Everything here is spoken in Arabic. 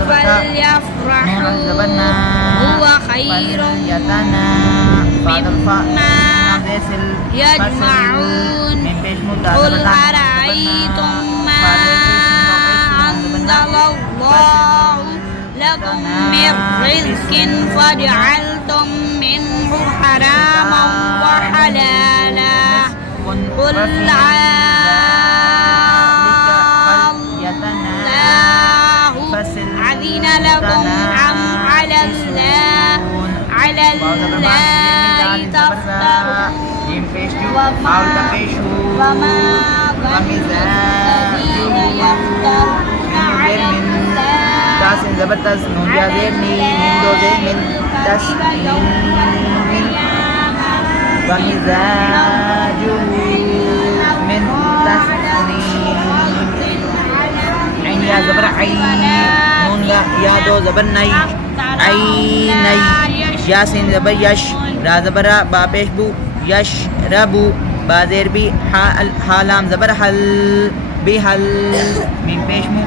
فليفرحوا هو خير مما يجمعون قل أرأيتم ما أنزل الله لكم من رزق فجعلتم منه حراما وحلالا قل الله أذن لكم أم على الله تفترون وما ظن الذين يفترون على يا زبر عين نون يا دو زبر ني عين ني ياسين زبر يش را زبر با پیش بو يش ربو با زير بي حالام زبر حل بحل من پیش مو